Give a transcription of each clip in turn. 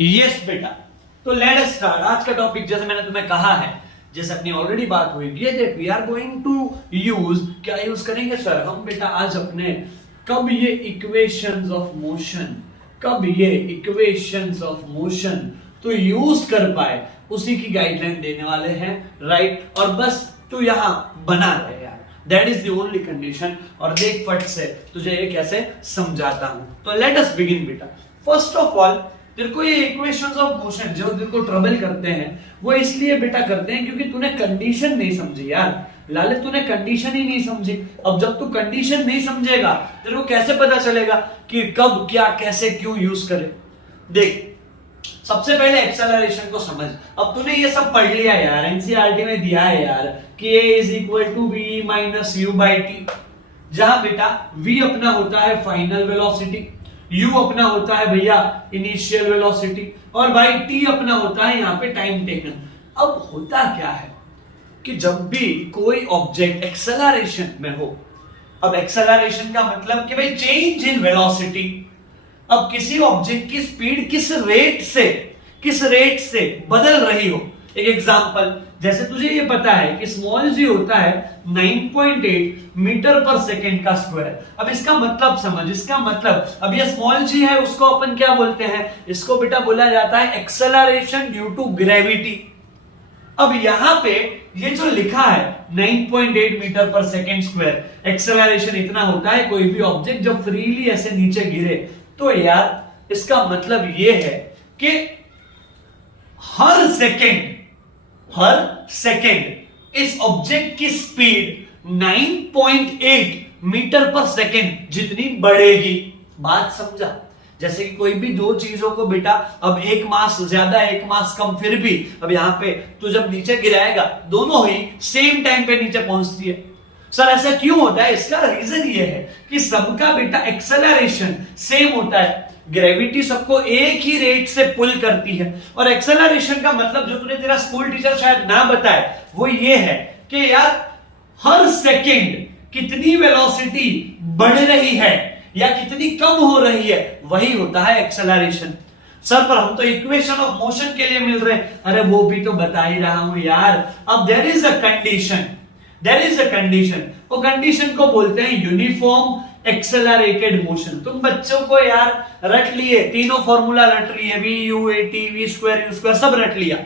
Yes बेटा, तो let us start. आज का टॉपिक जैसे मैंने तुम्हें कहा है, जैसे अपनी ऑलरेडी बात हुई है that we are going to use, क्या यूज करेंगे सर हम बेटा आज अपने कब ये इक्वेशंस ऑफ मोशन, कब ये इक्वेशंस ऑफ मोशन तो यूज कर पाए उसी की गाइडलाइन देने वाले हैं, राइट। और बस तू यहां बना रहे यार, that is the only condition. और देख फट से तुझे ये कैसे समझाता हूं। तो लेट अस बिगिन बेटा। फर्स्ट ऑफ ऑल तेरे को ये इक्वेशंस ऑफ मोशन जो तेरे को ट्रबल करते हैं वो इसलिए बेटा करते हैं क्योंकि तूने कंडीशन नहीं समझी यार लाले, तूने कंडीशन ही नहीं समझी। अब जब तू कंडीशन नहीं समझेगा तेरे को कैसे पता चलेगा कि कब क्या कैसे क्यों यूज करे। देख सबसे पहले एक्सेलरेशन को समझ। अब तूने ये सब पढ़ लिया यार, एनसीईआरटी में दिया है यार कि a is equal to v minus u by t, जहां बेटा v अपना होता है फाइनल वेलोसिटी, u अपना होता है भैया इनिशियल वेलोसिटी और भाई t अपना होता है यहाँ पे टाइम टेकन। अब होता क्या है कि जब भी कोई ऑब्जेक्ट एक्सेलरेशन में हो, अब एक्सेलरेशन का मतलब कि भाई चेंज इन वेलोसिटी। अब किसी ऑब्जेक्ट की स्पीड किस रेट से बदल रही हो। एक एग्जांपल, जैसे तुझे ये पता है कि स्मॉल जी होता है 9.8 मीटर पर सेकेंड का स्क्वायर। अब इसका मतलब समझ, इसका मतलब अब ये स्मॉल जी है उसको अपन क्या बोलते हैं, इसको बेटा बोला जाता है एक्सेलरेशन ड्यू टू ग्रेविटी। अब यहां पे ये जो लिखा है 9.8 मीटर पर सेकेंड स्क्वायर, एक्सेलरेशन इतना होता है कोई भी ऑब्जेक्ट जब फ्रीली ऐसे नीचे गिरे। तो यार इसका मतलब ये है कि हर सेकेंड इस ऑब्जेक्ट की स्पीड 9.8 मीटर पर सेकेंड जितनी बढ़ेगी। बात समझा? जैसे कि कोई भी दो चीजों को बेटा अब एक मास ज्यादा एक मास कम, फिर भी अब यहां पे तो जब नीचे गिराएगा दोनों ही सेम टाइम पे नीचे पहुंचती है। सर ऐसा क्यों होता है? इसका रीजन ये है कि सबका बेटा एक्सेलरेशन सेम होता है, ग्रेविटी सबको एक ही रेट से पुल करती है। और एक्सेलरेशन का मतलब जो तूने तेरा स्कूल टीचर शायद ना बताए वो ये है कि यार हर सेकेंड कितनी वेलोसिटी बढ़ रही है या कितनी कम हो रही है, वही होता है एक्सेलरेशन। सर पर हम तो इक्वेशन ऑफ मोशन के लिए मिल रहे हैं। अरे वो भी तो बता ही रहा हूं यार। अब देयर इज अ कंडीशन, वो कंडीशन को बोलते हैं यूनिफॉर्म एक्सेलरेटेड मोशन। तुम बच्चों को यार रट लिए, तीनों फॉर्मूला रट लिए, v u a t v square u square सब रट लिया,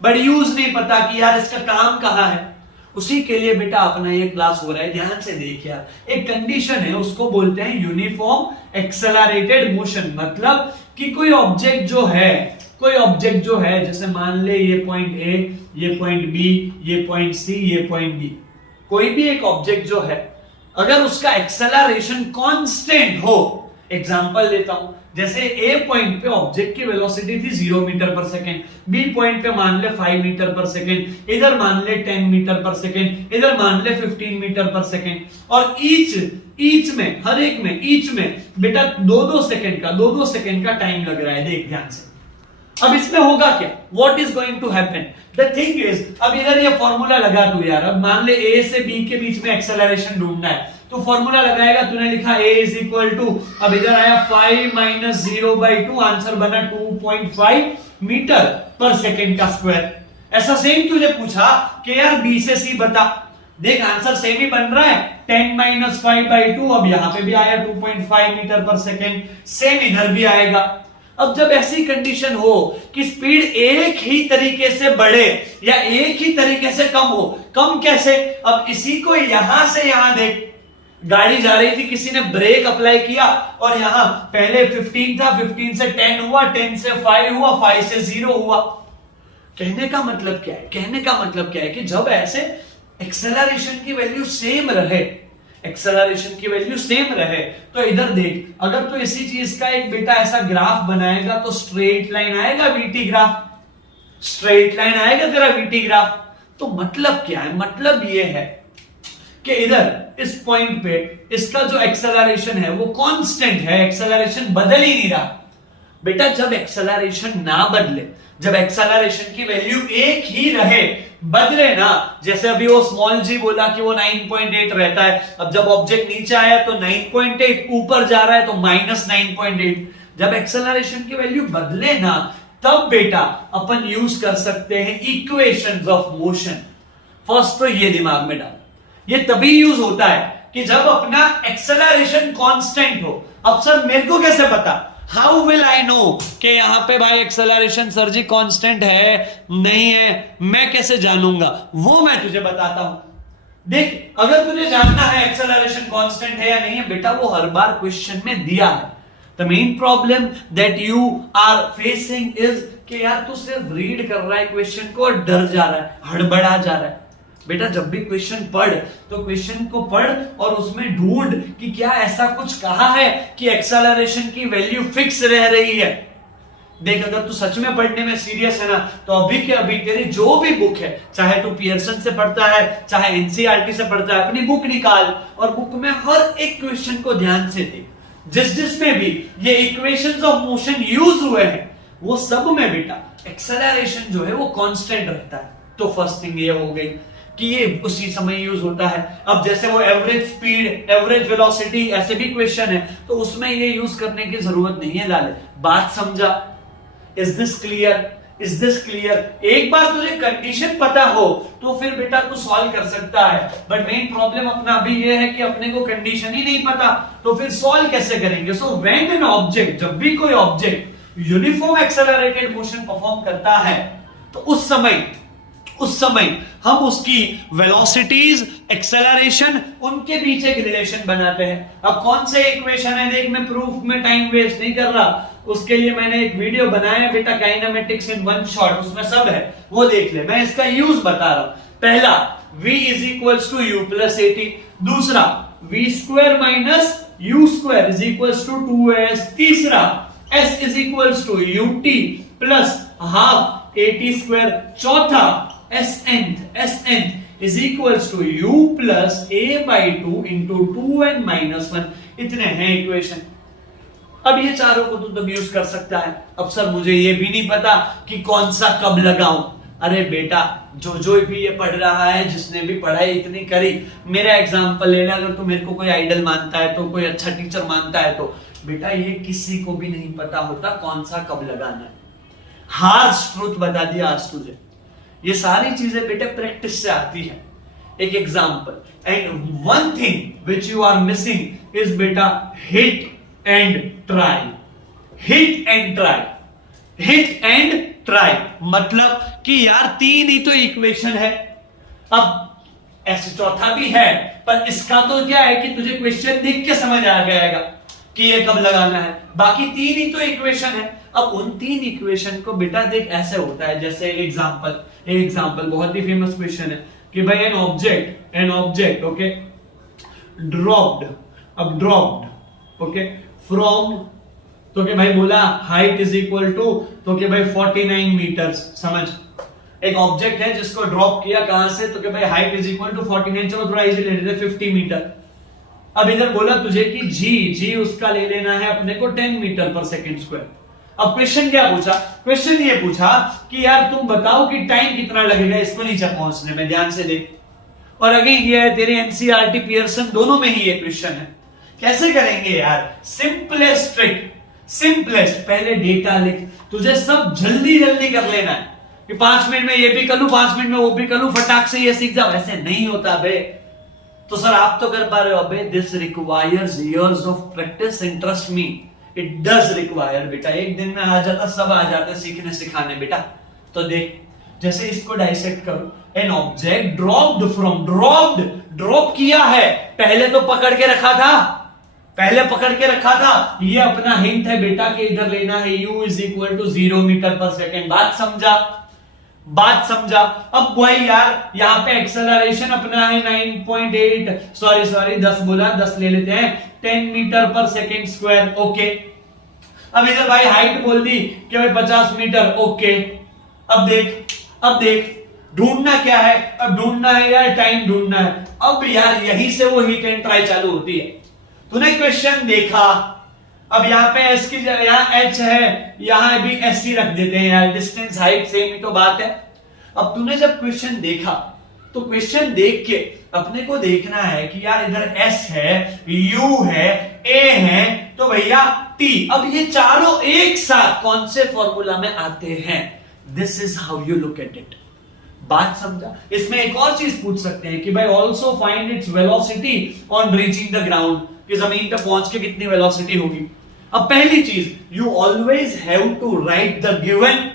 बट यूज नहीं पता कि यार इसका काम कहां है। उसी के लिए बेटा अपना ये क्लास हो रहा है, ध्यान से देख यार। एक कंडीशन है उसको बोलते हैं यूनिफॉर्म एक्सेलरेटेड मोशन। मतलब कि कोई ऑब्जेक्ट जो है जैसे मान ले ये पॉइंट A, ये पॉइंट B, ये पॉइंट C, ये पॉइंट D, कोई भी एक ऑब्जेक्ट जो है अगर उसका एक्सेलरेशन कांस्टेंट हो, एग्जांपल लेता हूं, जैसे A पॉइंट पे ऑब्जेक्ट की वेलोसिटी थी 0 मीटर पर सेकेंड, B पॉइंट पे मान ले 5 मीटर पर सेकेंड, इधर मान ले 10 मीटर पर सेकेंड, इधर मान ले 15 मीटर पर सेकेंड। और ईच में हर एक में ईच में बेटा 2-2 सेकेंड का टाइम लग रहा है। देख ध्यान से, अब इसमें होगा क्या, what is going to happen, the thing is, अब इधर ये फॉर्मूला लगा तू यार। अब मान ले A से B के बीच में एक्सेलरेशन ढूंढना है तो फॉर्मूला लगाएगा। तूने लिखा A इज इक्वल टू, अब इधर आया 5 माइनस 0/2, आंसर बना 2.5 मीटर पर सेकेंड का स्क्वायर। ऐसा सेम तुझे पूछा कि यार B से C बता, देख आंसर सेम ही बन रहा है, 10 माइनस 5/2। अब यहां पे भी आया 2.5 मीटर पर सेकेंड, सेम इधर भी आएगा। अब जब ऐसी कंडीशन हो कि स्पीड एक ही तरीके से बढ़े या एक ही तरीके से कम हो, कम कैसे, अब इसी को यहां से यहां देख, गाड़ी जा रही थी, किसी ने ब्रेक अप्लाई किया और यहां पहले 15 था, 15 से 10 हुआ, 10 से 5 हुआ, 5 से 0 हुआ। कहने का मतलब क्या है कि जब ऐसे एक्सेलरेशन की वैल्यू सेम रहे तो इधर देख, अगर तो इसी चीज का एक बेटा ऐसा ग्राफ बनाएगा तो स्ट्रेट लाइन आएगा, तेरा वीटी ग्राफ। तो मतलब क्या है, मतलब ये है कि इधर इस पॉइंट पे इसका जो एक्सेलरेशन है वो कांस्टेंट है, एक्सेलरेशन बदल ही नहीं रहा। बेटा जब एक्सेलरेशन ना बदले, जब एक्सेलरेशन की वैल्यू एक ही रहे, बदले ना, जैसे अभी वो स्मॉल जी बोला कि वो 9.8 रहता है, अब जब ऑब्जेक्ट नीचे आया तो 9.8, ऊपर जा रहा है तो -9.8। जब एक्सेलरेशन की वैल्यू बदले ना, तब बेटा अपन यूज कर सकते हैं इक्वेशंस ऑफ मोशन। फर्स्ट तो ये दिमाग में डाल, ये तभी यूज होता है कि जब अपना एक्सेलरेशन कांस्टेंट हो। अब सर मेरे को कैसे पता, हाउ विल आई नो कि यहां पे भाई एक्सेलरेशन सर जी कांस्टेंट है नहीं है, मैं कैसे जानूंगा? वो मैं तुझे बताता हूं। देख, अगर तुझे जानना है एक्सेलरेशन कांस्टेंट है या नहीं है बेटा, वो हर बार क्वेश्चन में दिया है। The main problem that you are facing is कि यार तू सिर्फ रीड कर रहा है क्वेश्चन को और डर जा रहा है, हड़बड़ा जा रहा है। बेटा जब भी क्वेश्चन पढ़ तो क्वेश्चन को पढ़ और उसमें ढूंढ कि क्या ऐसा कुछ कहा है कि एक्सेलरेशन की वैल्यू फिक्स रह रही है। देख, अगर तू सच में पढ़ने में सीरियस है ना, तो अभी के अभी तेरी जो भी बुक है, चाहे तू पियर्सन से पढ़ता है चाहे एनसीईआरटी से पढ़ता है, अपनी बुक निकाल और बुक में हर एक क्वेश्चन को ध्यान से देख। जिसमें भी ये इक्वेशंस ऑफ मोशन यूज हुए हैं वो सब में बेटा एक्सेलरेशन जो है वो कांस्टेंट रहता है। तो फर्स्ट थिंग ये हो गई कि ये उसी समय यूज होता है। अब जैसे वो एवरेज स्पीड, एवरेज वेलोसिटी, ऐसे भी क्वेश्चन है तो उसमें ये यूज करने की जरूरत नहीं है। लाले, बात समझा? Is this clear? Is this clear? एक बार तुझे कंडीशन पता हो तो फिर बेटा तू सॉल्व कर सकता है। बट मेन प्रॉब्लम अपना अभी ये है कि अपने को कंडीशन ही नहीं पता, तो फिर सॉल्व कैसे करेंगे? सो व्हेन एन ऑब्जेक्ट, जब भी कोई object uniform accelerated motion perform करता है तो उस समय हम उसकी वेलोसिटीज, एक्सेलरेशन, उनके बीच एक रिलेशन बनाते हैं। अब कौन से इक्वेशन है देख, मैं प्रूफ में टाइम वेस्ट नहीं कर रहा, उसके लिए मैंने एक वीडियो बनाया है बेटा, काइनेमेटिक्स इन वन शॉट, उसमें सब है, वो देख ले। मैं इसका यूज बता रहा हूं। पहला v is equals to u plus 80, दूसरा v square minus u square is equals to 2s, तीसरा s is equals to ut plus half 80 square, चौथा Sn is equals to u plus a by 2 into 2n minus 1। इतने हैं equation. अब ये चारों को तो तुम यूज कर सकता है। अब सर मुझे ये भी नहीं पता कि कौन सा कब लगाऊं। अरे बेटा जो भी ये पढ़ रहा है, जिसने भी पढ़ाई इतनी करी, मेरा एग्जांपल ले ले। अगर तू मेरे को कोई आइडल मानता है, तो कोई अच्छा टीचर मानता है, तो बेटा ये किसी को भी नहीं पता होता कौन सा कब लगाना है। हार्श ट्रूथ बता दिया आज तुझे। ये सारी चीजें बेटे प्रैक्टिस से आती है। एक example, and one thing which you are missing is बेटा hit and try. Hit and try, hit and try मतलब कि यार 3 ही तो इक्वेशन है। अब ऐसे चौथा भी है, पर इसका तो क्या है कि तुझे क्वेश्चन देख के समझ आ जाएगा कि ये कब लगाना है। बाकी 3 ही तो इक्वेशन है। अब उन 3 इक्वेशन को बेटा देख ऐसे होता है, जैसे एग्जांपल बहुत ही फेमस क्वेश्चन है कि भाई an object okay dropped okay from, तो कि भाई बोला हाइट इज इक्वल टू, तो कि भाई 49 मीटर्स। समझ, एक ऑब्जेक्ट है जिसको ड्रॉप किया कहां से, तो कि भाई हाइट इज इक्वल टू 49, चलो थोड़ा इजी ले लेते हैं 50 मीटर। अब इधर बोला तुझे कि जी उसका ले लेना है अपने को 10 मीटर पर सेकेंड स्क्वायर। अब क्वेश्चन क्या पूछा? क्वेश्चन ये पूछा कि यार तुम बताओ कि टाइम कितना लगेगा इसको नीचे पहुंचने में। ध्यान से देख, और अगेन ये है तेरे एनसीईआरटी पियर्सन दोनों में ही ये क्वेश्चन है। कैसे करेंगे यार? सिंपलेस्ट ट्रिक, सिंपलेस्ट, पहले डेटा लिख। तुझे सब जल्दी कर लेना है कि 5 मिनट में ये भी कर लूं, 5 मिनट में वो भी कर लूं, फटाक से ये सीख जाओ। ऐसे नहीं होता बे। तो सर आप तो कर पा रहे हो, अबे this requires years of practice and trust me it does require बेटा। एक दिन में आ जाता, सब आ जाते सीखने सिखाने बेटा। तो देख, जैसे इसको डाइसेक्ट करो, an object dropped from, drop किया है, पहले तो पकड़ के रखा था, ये अपना हिंट है बेटा कि इधर लेना है u is equal to 0 metre पर सेकेंड। बात समझा? अब भाई यार यहाँ पे एक्सेलरेशन अपना है 9.8 सॉरी 10 बोला, 10 ले लेते हैं, 10 मीटर पर सेकेंड स्क्वायर। ओके, अब इधर भाई हाइट बोल दी कि भाई 50 मीटर। ओके, अब देख ढूंढना क्या है? अब ढूंढना है यार टाइम ढूंढना है। अब यार यहीं से वो हिट एंड ट्राई चालू होती है। तूने क्वेश्चन देखा, अब यहाँ पे एस की जगह यहाँ एच है, यहाँ भी एस ही रख देते हैं यार, डिस्टेंस हाइट सेम ही तो बात है। अब तूने जब क्वेश्चन देखा तो क्वेश्चन देख के अपने को देखना है कि यार इधर एस है, यू है, ए है, तो भैया टी। अब ये चारों एक साथ कौन से फॉर्मूला में आते हैं? This is how you look at it. बात समझा? इसमें एक और चीज पूछ सकते हैं कि भाई also find its velocity on reaching the ground, कि जमीन पर पहुंच के कितनी वेलोसिटी होगी। अब पहली चीज, you always have to write the given.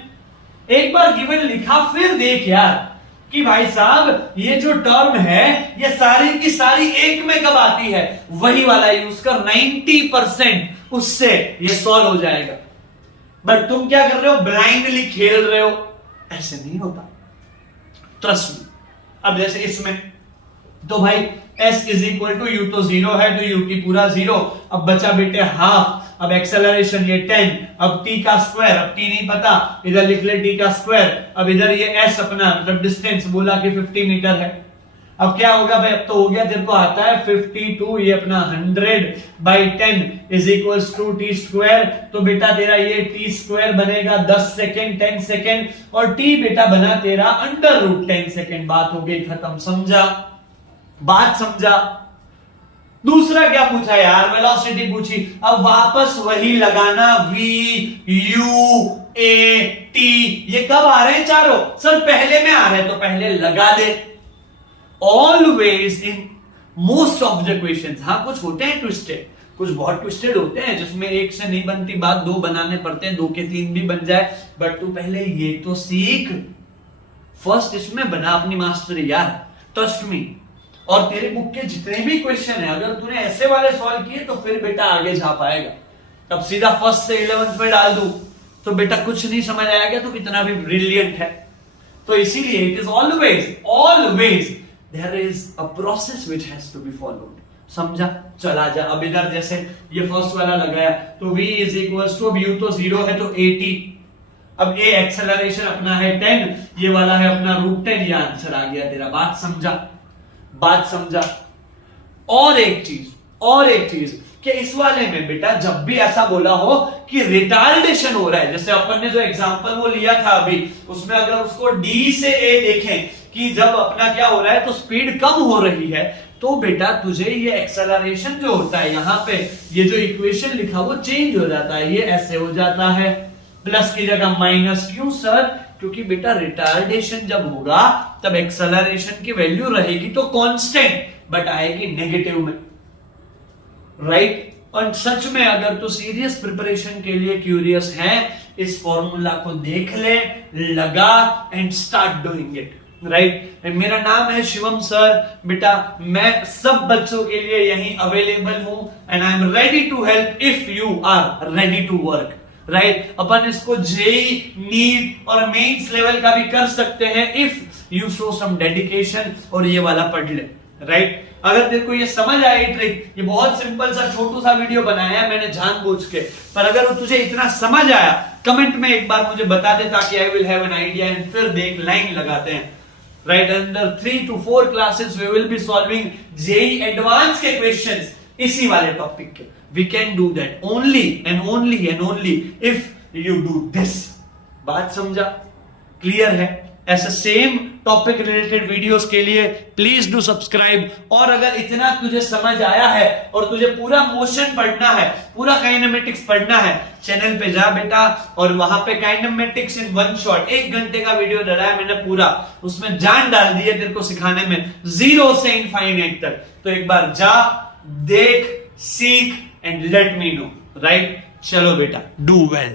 एक बार गिवन लिखा फिर देख यार कि भाई साहब ये जो टर्म है ये सारी की सारी एक में कब आती है, वही वाला यूज कर। 90% उससे ये सॉल्व हो जाएगा। बट तुम क्या कर रहे हो, ब्लाइंडली खेल रहे हो, ऐसे नहीं होता, ट्रस्ट मी। अब जैसे इसमें तो भाई s is equal to u तो 0 है तो u की पूरा 0, अब बचा बेटे हाफ। अब एक्सेलरेशन ये 10, अब t का स्क्वायर, अब t नहीं पता इधर लिख ले t का स्क्वायर। अब इधर ये s अपना मतलब डिस्टेंस बोला कि 50 मीटर है। अब क्या होगा भाई, अब तो हो गया, तेरे को आता है 52, ये अपना 100/10 is equals to t square. तो बेटा तेरा ये टी स्क्वायर बनेगा 10 सेकेंड 10 सेकेंड, और टी बेटा बना तेरा √10 सेकेंड। बात हो गई खत्म। समझा? बात समझा? दूसरा क्या पूछा यार, वेलोसिटी पूछी। अब वापस वही लगाना, v u a t, ये कब आ रहे हैं चारों? सर पहले में आ रहे हैं तो पहले लगा दे। Always in most of the questions, हाँ कुछ होते हैं ट्विस्टेड, कुछ बहुत ट्विस्टेड होते हैं जिसमें एक से नहीं बनती बात, दो बनाने पड़ते हैं, 2 के 3 भी बन जाए। बट तू पहले ये तो सीख, फर्स्ट इसमें बना अपनी मास्टरी यार, ट्रस्ट मी। और तेरे बुक के जितने भी क्वेश्चन है, अगर तूने ऐसे वाले सॉल्व किए तो फिर बेटा आगे जा पाएगा। तब सीधा फर्स्ट से 11th में डाल दूं तो बेटा कुछ नहीं समझ आएगा तो कितना भी ब्रिलियंट है। तो इसीलिए it is always there is a process which has to be followed. समझा? चला जा। अब इधर जैसे ये फर्स्ट वाला लगाया तो v इज इक्वल्स टू, अब u तो 0 है तो 80, अब a एक्सेलरेशन अपना है 10, ये वाला है अपना √10, ये आंसर आ गया तेरा। बात समझा? बात समझा? और एक चीज कि इस वाले में बेटा जब भी ऐसा बोला हो कि रिटार्डेशन हो रहा है, जैसे अपन ने जो एग्जांपल वो लिया था अभी, उसमें अगर उसको D से A देखें कि जब अपना क्या हो रहा है तो स्पीड कम हो रही है, तो बेटा तुझे ये एक्सेलरेशन जो होता है यहाँ पे, ये जो इक्वेशन लिखा वो चेंज हो जाता है, ये ऐसे हो जाता है, प्लस की जगह माइनस। क्यों सर? क्योंकि बेटा रिटार्डेशन जब होगा तब एक्सेलरेशन की वैल्यू रहेगी तो कांस्टेंट, बट आएगी नेगेटिव में, राइट? और सच में अगर तू सीरियस प्रिपरेशन के लिए क्यूरियस है, इस फॉर्मूला को देख ले, लगा and start doing it, right? मेरा नाम है शिवम सर। बेटा मैं सब बच्चों के लिए यहीं अवेलेबल हूं and I am ready to help if you are ready to work, right? अपन इसको जेई, नीट और मेंस लेवल का भी कर सकते हैं if you show some dedication और ये वाला पढ़ ले, राइट? अगर तेरे को ये समझ आए ट्रिक, ये बहुत सिंपल सा छोटू सा वीडियो बनाया है मैंने जानबूझ के, पर अगर वो तुझे इतना समझ आया कमेंट में एक बार मुझे बता दे ताकि I will have an idea and फिर देख लाइन लगाते हैं, right? Under 3 to 4 classes we will be solving JEE advance के क्वेश्चंस इसी वाले टॉपिक के। We can do that only if you do this. बात समझा? क्लियर है? ऐसे सेम टॉपिक रिलेटेड वीडियोस के लिए प्लीज डू सब्सक्राइब। और अगर इतना तुझे समझ आया है और तुझे पूरा मोशन पढ़ना है, पूरा काइनेमेटिक्स पढ़ना है, चैनल पे जा बेटा और वहां पे काइनेमेटिक्स इन 1 शॉट 1 घंटे का वीडियो डाला है मैंने पूरा, उसमें जान डाल दी है तेरे को सिखाने में 0 से इनफाइनाइट तक। तो एक बार जा, देख, सीख and let me know, right? चलो बेटा, do well.